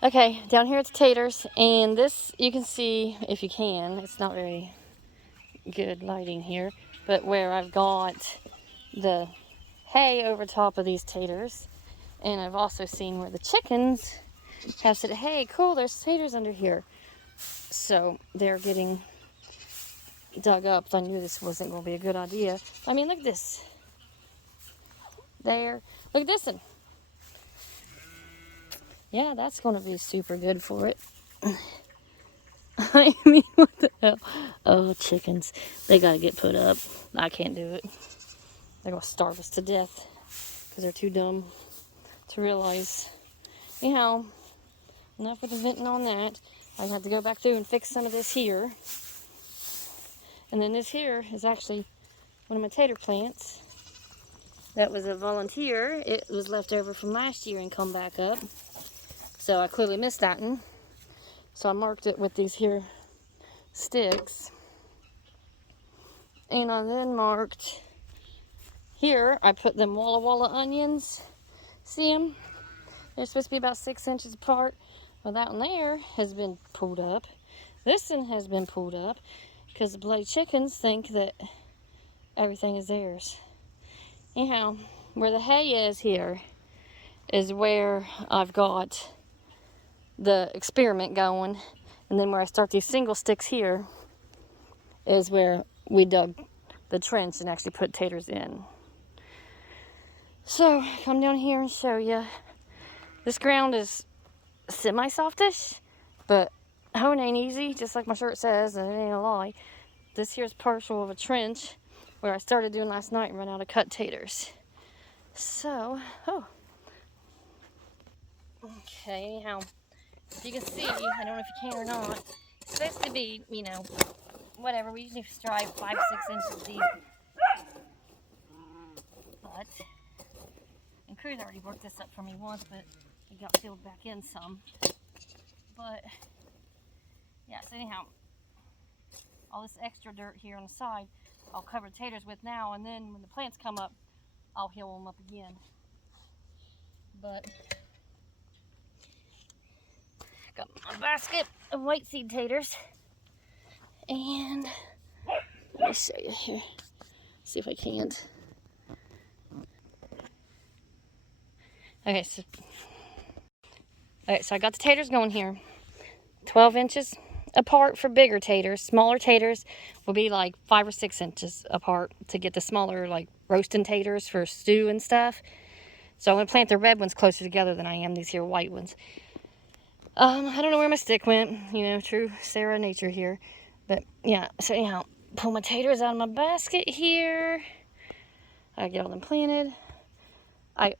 Okay, down here at the Taters, and this you can see, if you can, it's not very good lighting here, but where I've got the hay over top of these taters, and I've also seen where the chickens have said, hey, cool, there's taters under here. So they're getting dug up. I knew this wasn't going to be a good idea. I mean, look at this. There. Look at this one. Yeah, that's going to be super good for it. I mean, what the hell? Oh, chickens. They got to get put up. I can't do it. They're going to starve us to death because they're too dumb to realize. Anyhow, enough with the venting on that. I have to go back through and fix some of this here. And then this here is actually one of my tater plants. That was a volunteer. It was left over from last year and come back up. So I clearly missed that one. So I marked it with these here sticks. And I then marked here, I put them Walla Walla onions. See them? They're supposed to be about 6 inches apart. Well, that one there has been pulled up. This one has been pulled up because the bloody chickens think that everything is theirs. Anyhow, where the hay is here is where I've got the experiment going. And then where I start these single sticks here is where we dug the trench and actually put taters in. So, come down here and show you. This ground is semi-softish, but hoeing ain't easy, just like my shirt says, and it ain't a lie. This here's partial of a trench where I started doing last night and ran out of cut taters. So, okay, anyhow, if you can see, I don't know if you can or not, it's supposed to be, you know, whatever, we usually strive 5-6 inches deep. But, and Cruz already worked this up for me once, but it got filled back in some. But, yeah, so anyhow, all this extra dirt here on the side, I'll cover taters with now, and then when the plants come up, I'll heal them up again. But, got my basket of white seed taters, and let me show you here, see if I can't. Okay, so I got the taters going here, 12 inches apart for bigger taters. Smaller taters will be like 5 or 6 inches apart to get the smaller, like roasting taters for stew and stuff. So I'm going to plant the red ones closer together than I am these here white ones. I don't know where my stick went, you know, true Sarah nature here. But yeah, so anyhow, pull my taters out of my basket here. I get all them planted.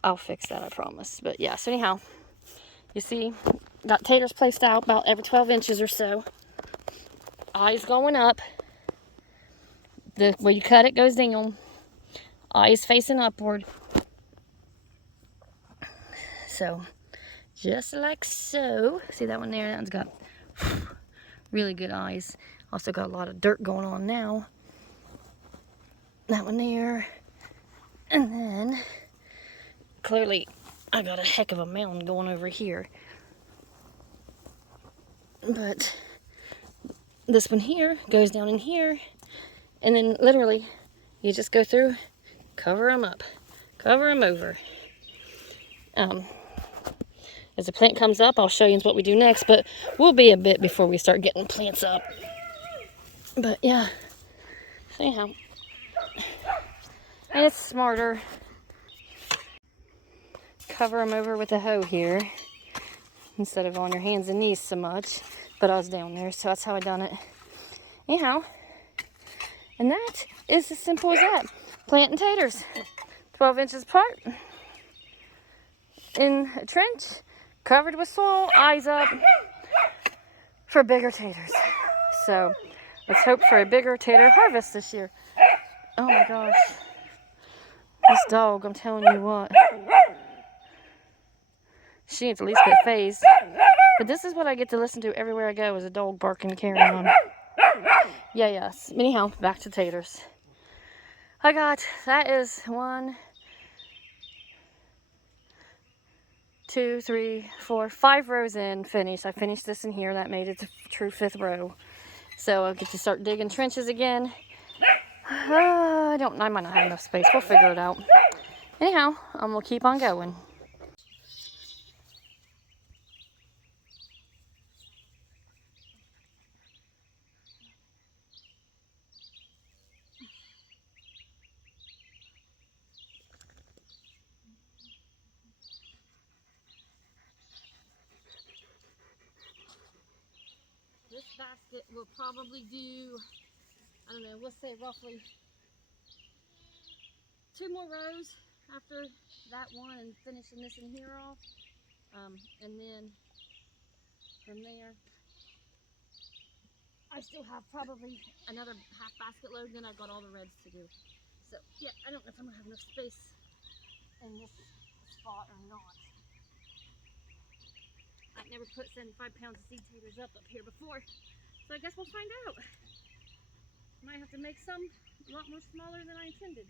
I'll fix that, I promise. But yeah, so anyhow, you see, got taters placed out about every 12 inches or so. Eyes going up. The where you cut it goes down. Eyes facing upward. So, just like so. See that one there? That one's got really good eyes. Also got a lot of dirt going on now. That one there. And then, clearly, I got a heck of a mountain going over here. But this one here goes down in here. And then literally, you just go through, cover them up, cover them over. As the plant comes up, I'll show you what we do next, but we'll be a bit before we start getting plants up. But yeah, anyhow, and it's smarter. Cover them over with a hoe here instead of on your hands and knees so much. But I was down there, so that's how I done it. Anyhow, and that is as simple as that. Planting taters, 12 inches apart in a trench, covered with soil, eyes up for bigger taters. So let's hope for a bigger tater harvest this year. Oh my gosh. This dog, I'm telling you what. She needs to at least get phased. But this is what I get to listen to everywhere I go, is a dog barking and carrying on. Yeah, yes. Anyhow, back to taters. That is 1, 2, 3, 4, 5 rows in, finished. I finished this in here. That made it a true 5th row. So I'll get to start digging trenches again. I might not have enough space. We'll figure it out. Anyhow, we'll keep on going. This basket will probably do, I don't know, we'll say roughly 2 more rows after that one and finishing this in here off. And then from there, I still have probably another half basket load, then I've got all the reds to do. So yeah, I don't know if I'm gonna have enough space in this spot or not. I've never put 75 pounds of seed taters up here before, so I guess we'll find out. Might have to make some a lot more smaller than I intended.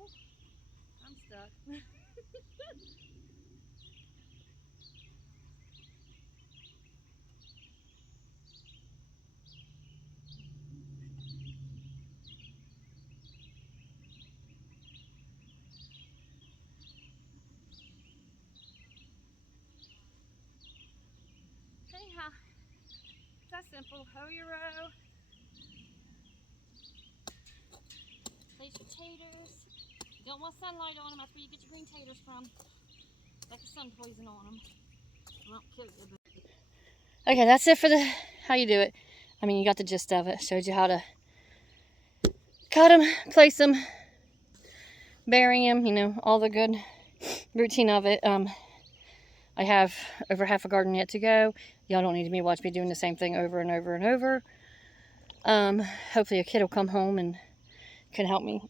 Oh, I'm stuck. Anyhow, it's that simple. Hoe your row. Place your taters. You don't want sunlight on them. That's where you get your green taters from. Like the sun poison on them. It won't kill you. But... Okay, that's it for how you do it. I mean, you got the gist of it. Showed you how to cut them, place them, bury them, you know, all the good routine of it. I have over half a garden yet to go. Y'all don't need to watch me doing the same thing over and over and over. Hopefully a kid will come home and can help me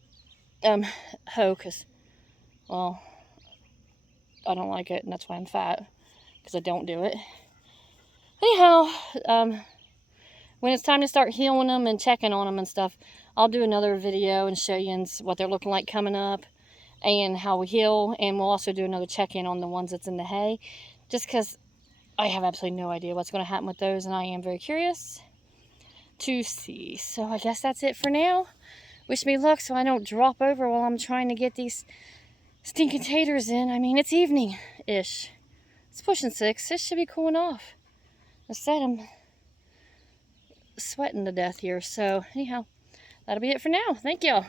hoe, because, well, I don't like it, and that's why I'm fat, because I don't do it. Anyhow, when it's time to start healing them and checking on them and stuff, I'll do another video and show you what they're looking like coming up and how we heal, and we'll also do another check-in on the ones that's in the hay, just because I have absolutely no idea what's going to happen with those, and I am very curious to see. So I guess that's it for now. Wish me luck so I don't drop over while I'm trying to get these stinking taters in. I mean, it's evening-ish. It's pushing 6. This should be cooling off. I said I'm sweating to death here. So anyhow, that'll be it for now. Thank y'all.